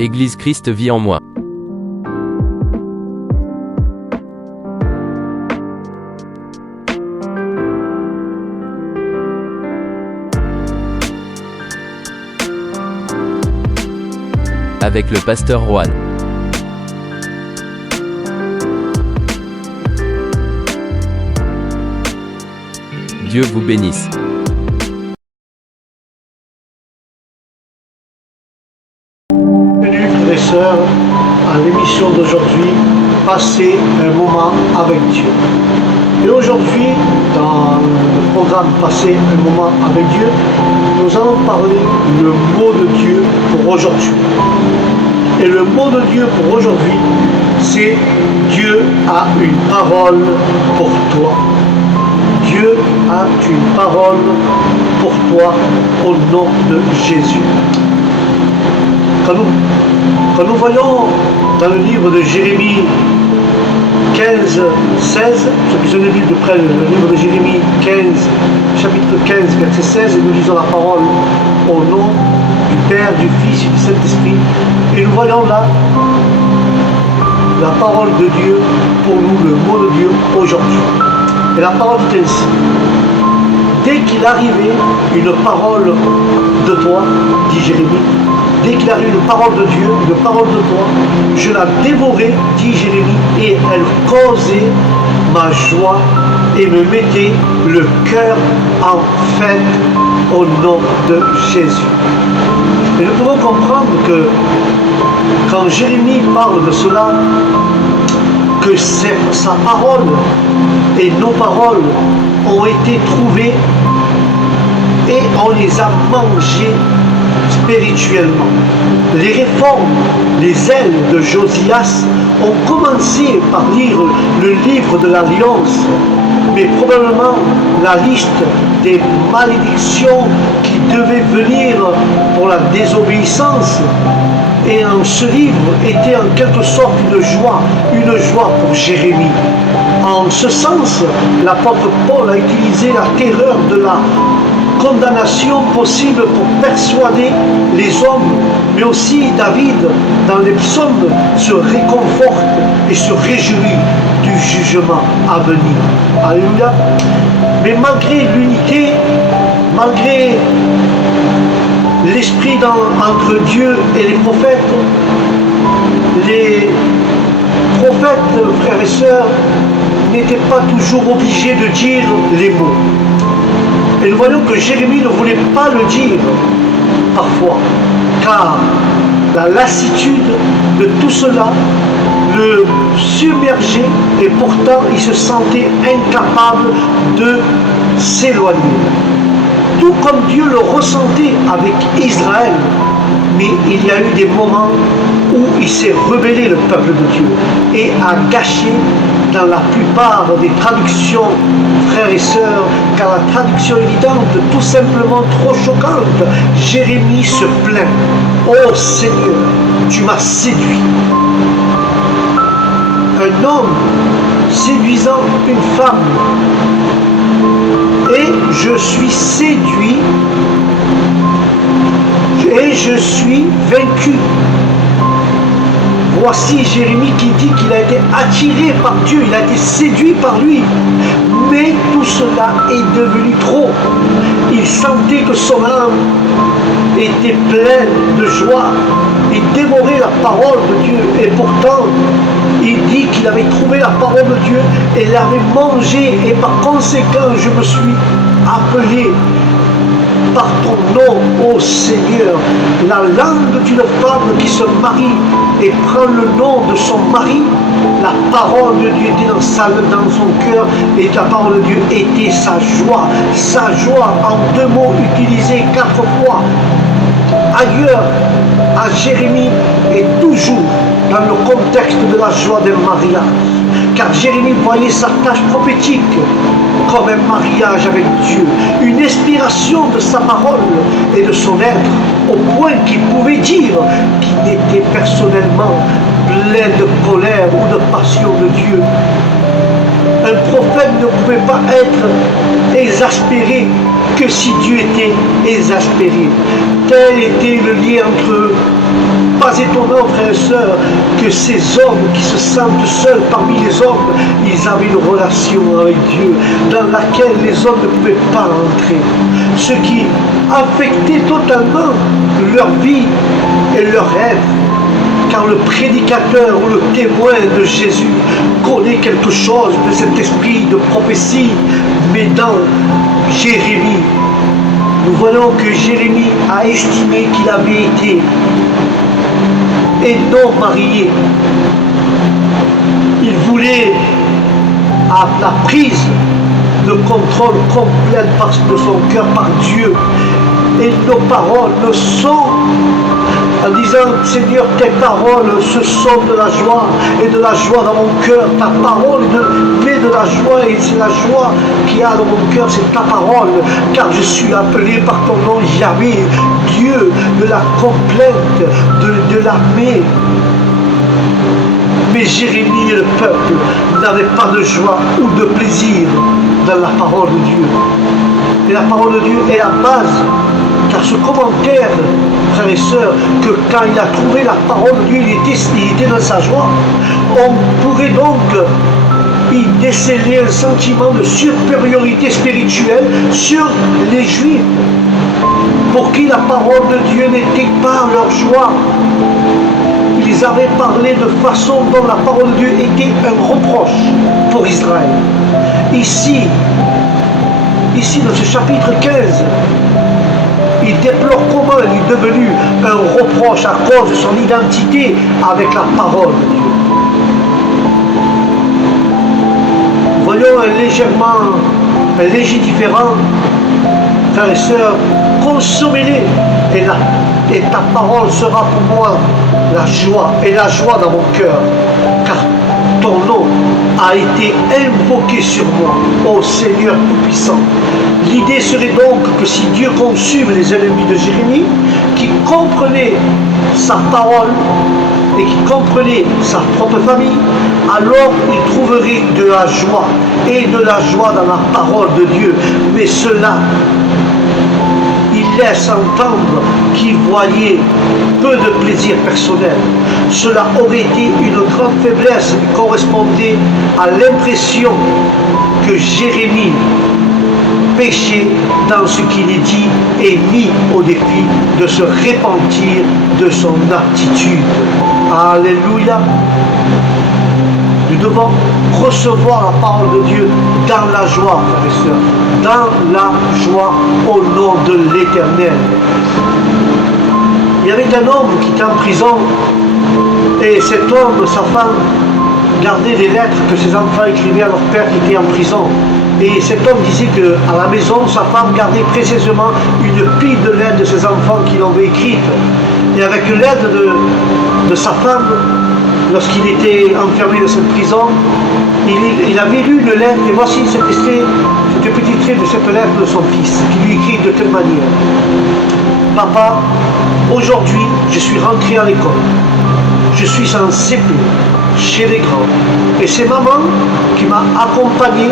Église Christ vit en moi. Avec le pasteur Rohan. Dieu vous bénisse. Bienvenue frères et sœurs à l'émission d'aujourd'hui, Passer un moment avec Dieu. Et aujourd'hui, dans le programme Passer un moment avec Dieu, nous allons parler le mot de Dieu pour aujourd'hui. Et le mot de Dieu pour aujourd'hui, c'est Dieu a une parole pour toi. Dieu a une parole pour toi au nom de Jésus. Quand nous voyons dans le livre de Jérémie 15, 16, ceux qui sont des Bibles prennent le livre de Jérémie 15, chapitre 15, verset 16, et nous lisons la parole au nom du Père, du Fils et du Saint-Esprit. Et nous voyons là la parole de Dieu pour nous, le mot de Dieu aujourd'hui. Et la parole dit ainsi: dès qu'il arrivait une parole de toi, dit Jérémie, dès qu'il arrive une parole de Dieu, une parole de toi, je la dévorais, dit Jérémie, et elle causait ma joie et me mettait le cœur en fête au nom de Jésus. Et nous pouvons comprendre que quand Jérémie parle de cela, que sa parole et nos paroles ont été trouvées et on les a mangées spirituellement. Les réformes, les ailes de Josias ont commencé par lire le livre de l'Alliance, mais probablement la liste des malédictions qui devaient venir pour la désobéissance. Et en ce livre était en quelque sorte une joie pour Jérémie. En ce sens, l'apôtre Paul a utilisé la terreur de la condamnation possible pour persuader les hommes, mais aussi David, dans les psaumes, se réconforte et se réjouit du jugement à venir. Alléluia. Mais malgré l'unité, malgré l'esprit entre Dieu et les prophètes, frères et sœurs, n'étaient pas toujours obligés de dire les mots. Et nous voyons que Jérémie ne voulait pas le dire parfois, car la lassitude de tout cela le submergeait et pourtant il se sentait incapable de s'éloigner. Tout comme Dieu le ressentait avec Israël, mais il y a eu des moments où il s'est rebellé, le peuple de Dieu, et a gâché dans la plupart des traductions, frères et sœurs, car la traduction évidente, tout simplement trop choquante, Jérémie se plaint: ô Seigneur, tu m'as séduit. Un homme séduisant une femme, et je suis séduit et je suis vaincu. Voici Jérémie qui dit qu'il a été attiré par Dieu, il a été séduit par lui. Mais tout cela est devenu trop. Il sentait que son âme était pleine de joie. Il dévorait la parole de Dieu. Et pourtant, il dit qu'il avait trouvé la parole de Dieu et l'avait mangée. Et par conséquent, je me suis appelé par ton nom, ô Seigneur. La langue d'une femme qui se marie et prend le nom de son mari, la parole de Dieu était dans son cœur, et la parole de Dieu était sa joie. Sa joie, en deux mots utilisés 4 fois ailleurs à Jérémie, et toujours dans le contexte de la joie d'un mariage. Car Jérémie voyait sa tâche prophétique comme un mariage avec Dieu, une inspiration de sa parole et de son être, au point qu'il pouvait dire qu'il était personnellement plein de colère ou de passion de Dieu. Un prophète ne pouvait pas être exaspéré que si Dieu était exaspéré. Tel était le lien entre pas étonnant, frères et sœurs, que ces hommes qui se sentent seuls parmi les hommes, ils avaient une relation avec Dieu dans laquelle les hommes ne pouvaient pas entrer. Ce qui affectait totalement leur vie et leur être. Car le prédicateur ou le témoin de Jésus connaît quelque chose de cet esprit de prophétie. Mais dans Jérémie, nous voyons que Jérémie a estimé qu'il avait été et non marié. Il voulait à la prise de contrôle complète de son cœur par Dieu. Et nos paroles ne sont, en disant Seigneur, tes paroles, ce sont de la joie et de la joie dans mon cœur. Ta parole met de la joie et c'est la joie qu'il y a dans mon cœur, c'est ta parole. Car je suis appelé par ton nom Yahvé, Dieu de la complainte, de l'armée. Mais Jérémie et le peuple n'avaient pas de joie ou de plaisir dans la parole de Dieu. Et la parole de Dieu est la base. Car ce commentaire, frères et sœurs, que quand il a trouvé la parole de Dieu, il était dans sa joie. On pourrait donc y déceler un sentiment de supériorité spirituelle sur les Juifs, pour qui la parole de Dieu n'était pas leur joie. Ils avaient parlé de façon dont la parole de Dieu était un reproche pour Israël. Ici, dans ce chapitre 15, il déplore comment il est devenu un reproche à cause de son identité avec la parole de Dieu. Voyons un léger différent, frères et sœurs, consommez-les et ta parole sera pour moi la joie et la joie dans mon cœur, car ton nom a été invoqué sur moi, ô Seigneur Tout-Puissant. L'idée serait donc que si Dieu consume les ennemis de Jérémie, qui comprenaient sa parole et qui comprenaient sa propre famille, alors il trouverait de la joie et de la joie dans la parole de Dieu. Mais cela, il laisse entendre qu'il voyait peu de plaisir personnel. Cela aurait été une grande faiblesse qui correspondait à l'impression que Jérémie péchait dans ce qu'il est dit et mis au défi de se repentir de son aptitude. Alléluia. Nous devons recevoir la parole de Dieu dans la joie, frères et sœurs, dans la joie au nom de l'Éternel. Il y avait un homme qui était en prison et cet homme, sa femme, gardait des lettres que ses enfants écrivaient à leur père qui était en prison. Et cet homme disait qu'à la maison, sa femme gardait précisément une pile de lettres de ses enfants qu'il avait écrites. Et avec l'aide de sa femme, lorsqu'il était enfermé dans cette prison, il avait lu une lettre, et voici cet petit trait de cette lettre de son fils, qui lui écrit de telle manière. Papa, aujourd'hui, je suis rentré à l'école. Je suis en CP, chez les grands. Et c'est maman qui m'a accompagné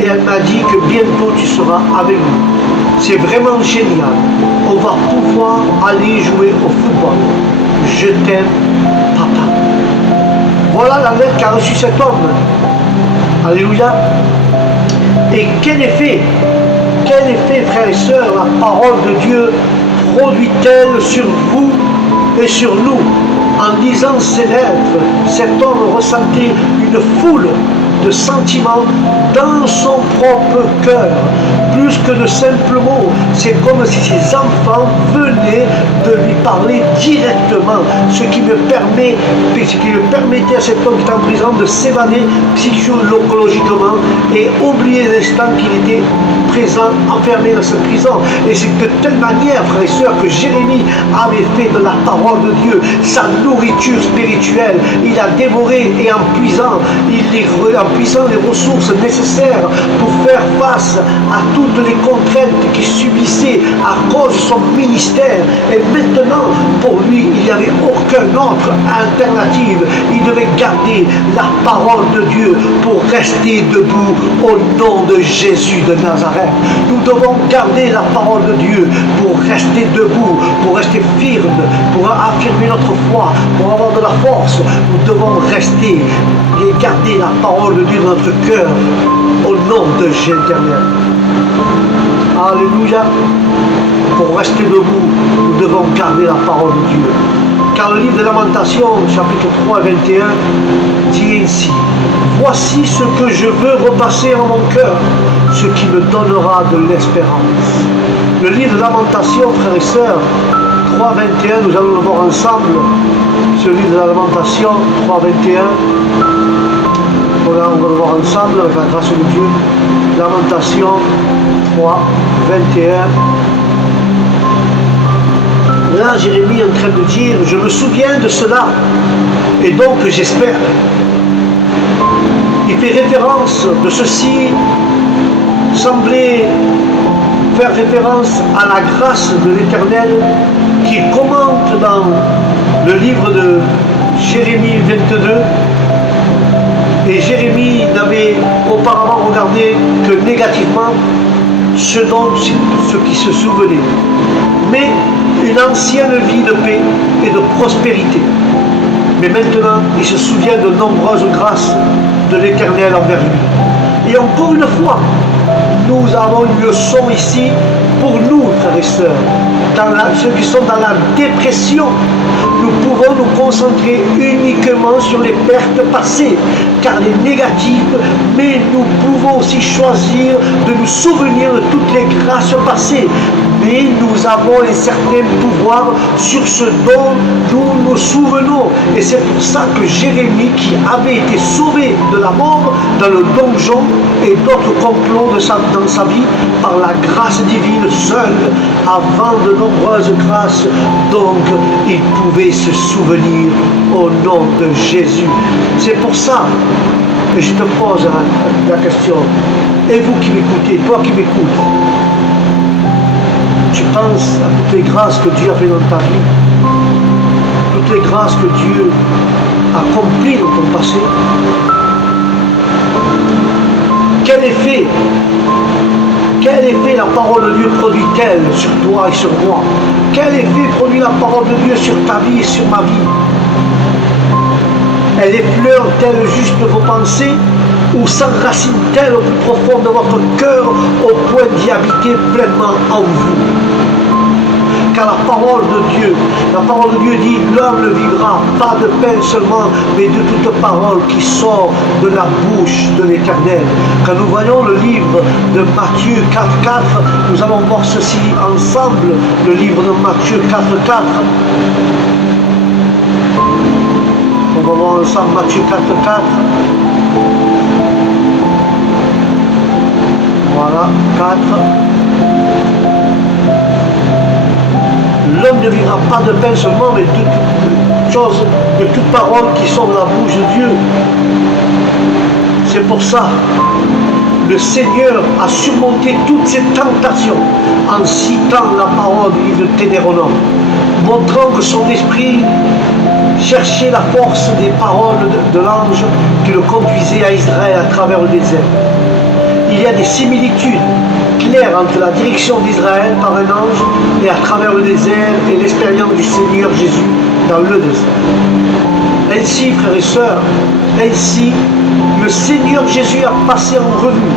et elle m'a dit que bientôt tu seras avec nous. C'est vraiment génial. On va pouvoir aller jouer au football. Je t'aime, papa. Voilà la lettre qu'a reçue cet homme. Alléluia. Et quel effet, frères et sœurs, la parole de Dieu produit-elle sur vous et sur nous? En lisant ces lettres, cet homme ressentait une foule de sentiments dans son propre cœur. Plus que de simples mots, c'est comme si ses enfants venaient de lui parler directement, ce qui me permettait à cet homme qui est en prison de s'évader psychologiquement et oublier l'instant qu'il était présent, enfermé dans cette prison. Et c'est de telle manière, frères et sœurs, que Jérémie avait fait de la parole de Dieu sa nourriture spirituelle. Il a dévoré et en puisant les ressources nécessaires pour faire face à toutes les contraintes qu'il subissait à cause de son ministère. Et maintenant, pour lui, il n'y avait aucune autre alternative. Il devait garder la parole de Dieu pour rester debout au nom de Jésus de Nazareth. Nous devons garder la parole de Dieu pour rester debout, pour rester firme, pour affirmer notre foi, pour avoir de la force. Nous devons rester et garder la parole de Dieu dans notre cœur au nom de Jésus éternel. Alléluia. Pour rester debout, nous devons garder la parole de Dieu. Car le livre de Lamentations, chapitre 3, 21, dit ainsi: voici ce que je veux repasser en mon cœur, ce qui me donnera de l'espérance. Le livre de Lamentations, frères et sœurs, 3, 21, nous allons le voir ensemble. Ce livre de la Lamentation, 3, 21. Voilà, on va le voir ensemble avec la grâce de Dieu. Lamentation 3, 21. Là, Jérémie est en train de dire: je me souviens de cela, et donc j'espère. Il fait référence de ceci, semblait faire référence à la grâce de l'Éternel qu'il commente dans le livre de Jérémie 22. Et Jérémie n'avait auparavant regardé que négativement ce qui se souvenait. Mais une ancienne vie de paix et de prospérité. Mais maintenant, il se souvient de nombreuses grâces de l'Éternel envers lui. Et encore une fois, nous avons une leçon ici pour nous, frères et sœurs, ceux qui sont dans la dépression. Nous pouvons nous concentrer uniquement sur les pertes passées, car les négatives, mais nous pouvons aussi choisir de nous souvenir de toutes les grâces passées. Mais nous avons un certain pouvoir sur ce dont nous nous souvenons. Et c'est pour ça que Jérémie, qui avait été sauvé de la mort dans le donjon et d'autres complots dans sa vie, par la grâce divine seule, avant de nombreuses grâces, donc il pouvait se souvenir au nom de Jésus. C'est pour ça que je te pose la question. Et vous qui m'écoutez, toi qui m'écoutes, tu penses à toutes les grâces que Dieu a fait dans ta vie, toutes les grâces que Dieu a accomplies dans ton passé? Quel effet la parole de Dieu produit-elle sur toi et sur moi? Quel effet produit la parole de Dieu sur ta vie et sur ma vie? Elle effleure-t-elle juste vos pensées ou s'enracine-t-elle au plus profond de votre cœur au point d'y habiter pleinement en vous? Car la parole de Dieu dit: l'homme ne vivra pas de pain seulement, mais de toute parole qui sort de la bouche de l'Éternel. Quand nous voyons le livre de Matthieu 4.4, nous allons voir ceci ensemble, le livre de Matthieu 4.4. On va voir ensemble Matthieu 4.4. Voilà, 4. L'homme ne vivra pas de pain seulement, mais de toute parole qui sort de la bouche de Dieu. C'est pour ça que le Seigneur a surmonté toutes ces tentations en citant la parole du livre de Deutéronome, montrant que son esprit cherchait la force des paroles de l'ange qui le conduisait à Israël à travers le désert. Il y a des similitudes claires entre la direction d'Israël par un ange et à travers le désert et l'expérience du Seigneur Jésus dans le désert. Ainsi, frères et sœurs, ainsi, le Seigneur Jésus a passé en revue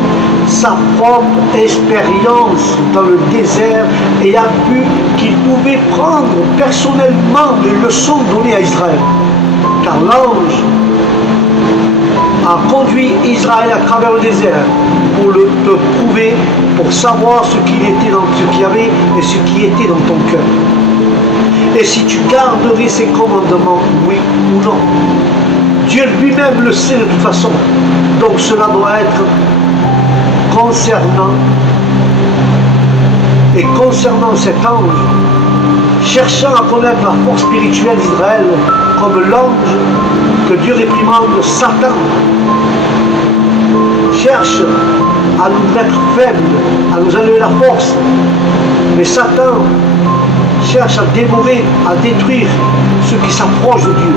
sa propre expérience dans le désert et a vu qu'il pouvait prendre personnellement les leçons données à Israël. Car l'ange a conduit Israël à travers le désert pour te prouver, pour savoir ce qu'il y avait et ce qui était dans ton cœur. Et si tu garderais ses commandements, oui ou non. Dieu lui-même le sait de toute façon. Donc cela doit être concernant cet ange, cherchant à connaître la force spirituelle d'Israël, comme l'ange que Dieu réprimande Satan cherche à nous mettre faibles, à nous enlever la force. Mais Satan cherche à dévorer, à détruire ceux qui s'approchent de Dieu.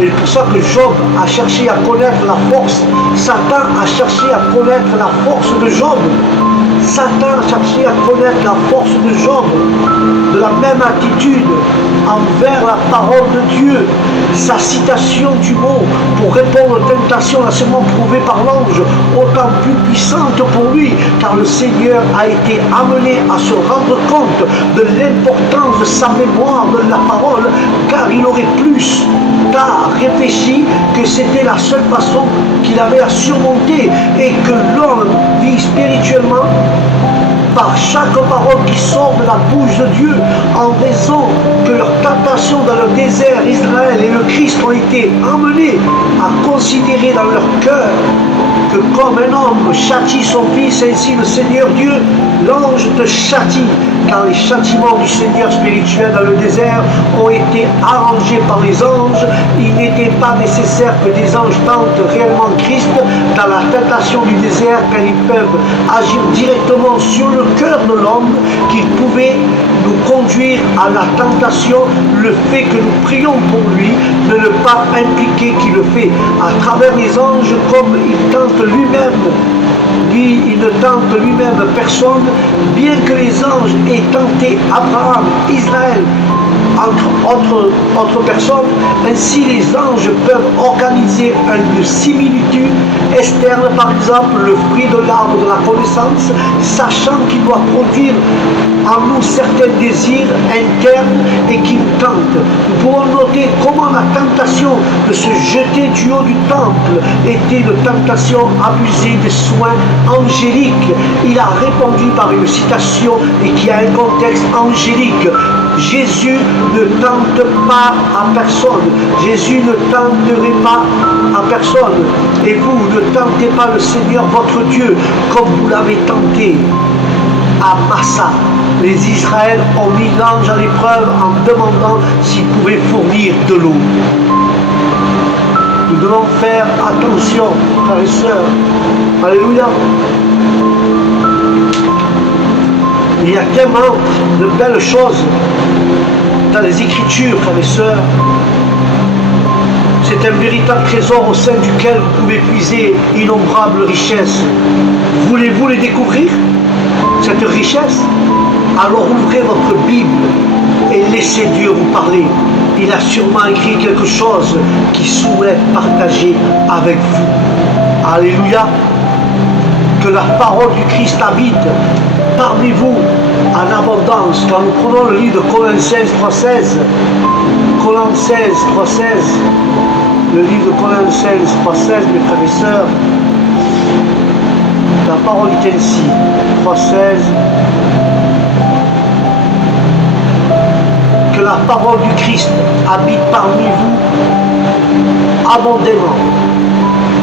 Et c'est pour ça que Job a cherché à connaître la force. Satan a cherché à connaître la force de Job. Satan a cherché à connaître la force de Job, de la même attitude envers la parole de Dieu. Sa citation du mot pour répondre aux tentations a seulement prouvé par l'ange, autant plus puissante pour lui, car le Seigneur a été amené à se rendre compte de l'importance de sa mémoire, de la parole, car il aurait plus tard réfléchi que c'était la seule façon qu'il avait à surmonter et que l'homme vit spirituellement par chaque parole qui sort de la bouche de Dieu, en raison que leurs tentations dans le désert, Israël et le Christ ont été emmenés à considérer dans leur cœur que comme un homme châtie son fils, ainsi le Seigneur Dieu, l'ange te châtie, car les châtiments du Seigneur spirituel dans le désert ont été arrangés par les anges. Il n'était pas nécessaire que des anges tentent réellement Christ dans la tentation du désert, car ils peuvent agir directement sur le cœur de l'homme, qu'ils pouvaient nous conduire à la tentation. Le fait que nous prions pour lui ne le pas impliquer qu'il le fait à travers les anges, comme il tente lui-même. Lui, il ne tente lui-même personne, bien que les anges aient tenté Abraham, Israël, entre autres personnes. Ainsi, les anges peuvent organiser une similitude externe, par exemple le fruit de l'arbre de la connaissance, sachant qu'il doit produire en nous certains désirs internes et qui nous tentent. Nous pouvons noter comment la tentation de se jeter du haut du temple était une tentation abusée des soins angéliques. Il a répondu par une citation et qui a un contexte angélique. Jésus ne tente pas à personne. Jésus ne tenterait pas à personne. Et vous ne tentez pas le Seigneur votre Dieu comme vous l'avez tenté à Massa. Les Israëls ont mis l'ange à l'épreuve en demandant s'il pouvait fournir de l'eau. Nous devons faire attention, frères et sœurs. Alléluia. Il y a tellement de belles choses dans les Écritures, frères et sœurs. C'est un véritable trésor au sein duquel vous pouvez puiser innombrables richesses. Voulez-vous les découvrir, cette richesse? Alors ouvrez votre Bible et laissez Dieu vous parler. Il a sûrement écrit quelque chose qu'il souhaite partager avec vous. Alléluia. Que la parole du Christ habite parmi vous en abondance. Quand nous prenons le livre de Colossiens 3.16, Colossiens 3.16, le livre de Colossiens 3.16, mes frères et sœurs, la parole est ainsi, 3.16, que la parole du Christ habite parmi vous abondamment.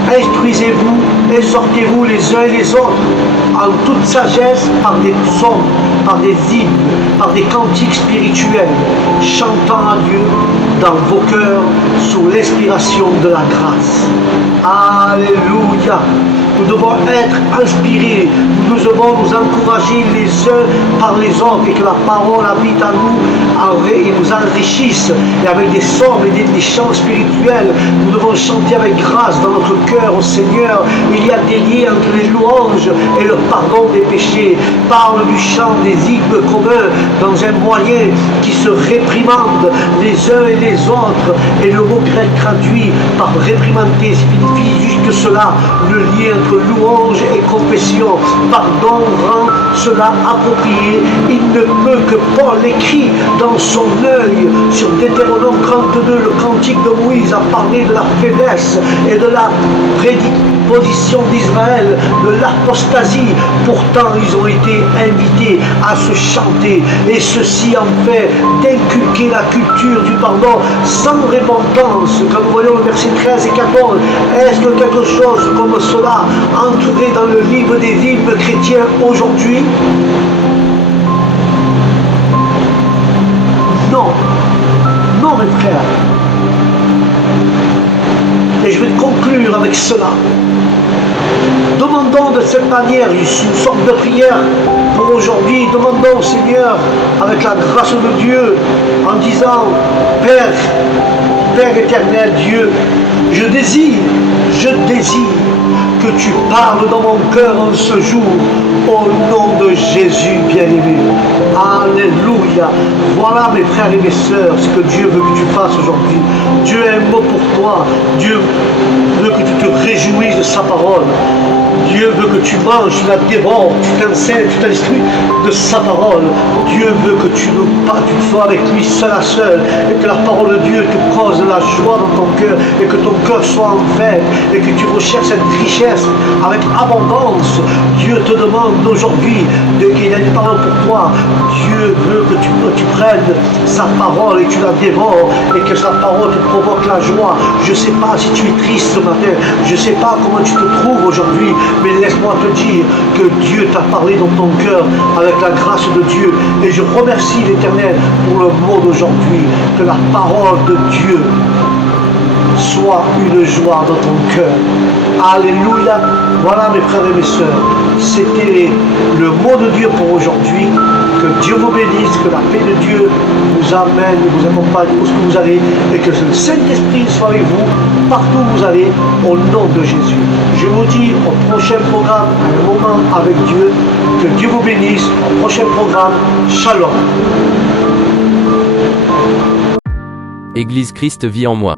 Instruisez-vous, exhortez-vous les uns et les autres en toute sagesse par des psaumes, par des hymnes, par des cantiques spirituels, chantant à Dieu dans vos cœurs sous l'inspiration de la grâce. Alléluia. Nous devons être inspirés, nous devons nous encourager les uns par les autres et que la parole habite en nous et nous enrichisse. Et avec des psaumes et des chants spirituels, nous devons chanter avec grâce dans notre cœur au Seigneur. Il y a des liens entre les louanges et le pardon des péchés. Parle du chant des hymnes communs dans un moyen qui se réprimande les uns et les autres. Et le mot grec traduit par réprimander signifie juste cela, le lien entre louange et confession. Pardon rend cela approprié. Il ne peut que Paul écrit dans son œil sur Deutéronome 32, le cantique de Moïse a parlé de la faiblesse et de la prédisposition d'Israël, de l'apostasie. Pourtant, ils ont été invités à se chanter, et ceci en fait d'inculquer la culture du pardon sans repentance. Quand nous voyons le verset 13 et 14, est-ce que quelque chose comme cela entrerait dans le livre des hymnes chrétiens aujourd'hui? Non, non mes frères. Et je vais conclure avec cela. demandons de cette manière une sorte de prière pour aujourd'hui. Demandons au Seigneur, avec la grâce de Dieu, en disant, Père, Père éternel Dieu, je désire que tu parles dans mon cœur en ce jour, au nom de Jésus bien-aimé. Alléluia. Voilà mes frères et mes sœurs, ce que Dieu veut que tu fasses aujourd'hui. Dieu a un mot pour toi. Dieu veut que tu te réjouisses de sa parole. Dieu veut que tu manges, tu la dévores, tu t'enseignes, tu t'instruis de sa parole. Dieu veut que tu sois avec lui seul à seul et que la parole de Dieu te cause la joie dans ton cœur et que ton cœur soit en fête et que tu recherches cette richesse avec abondance. Dieu te demande aujourd'hui qu'il a une parole pour toi. Dieu veut que tu prennes sa parole et tu la dévores et que sa parole te provoque la joie. Je ne sais pas si tu es triste ce matin, je ne sais pas comment tu te trouves aujourd'hui, mais laisse-moi te dire que Dieu t'a parlé dans ton cœur avec la grâce de Dieu. Et je remercie l'Éternel pour le mot d'aujourd'hui. Que la parole de Dieu soit une joie dans ton cœur. Alléluia. Voilà mes frères et mes sœurs. C'était le mot de Dieu pour aujourd'hui. Que Dieu vous bénisse, que la paix de Dieu vous amène, vous accompagne où que vous allez et que le Saint-Esprit soit avec vous partout où vous allez au nom de Jésus. Je vous dis au prochain programme, un moment avec Dieu. Que Dieu vous bénisse. Au prochain programme. Shalom. Église Christ vit en moi.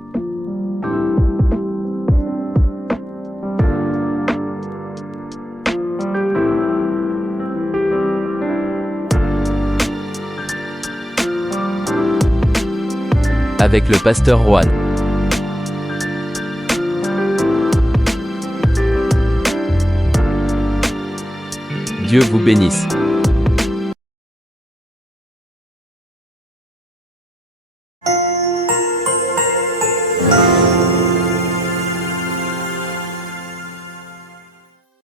Avec le pasteur Juan. Dieu vous bénisse.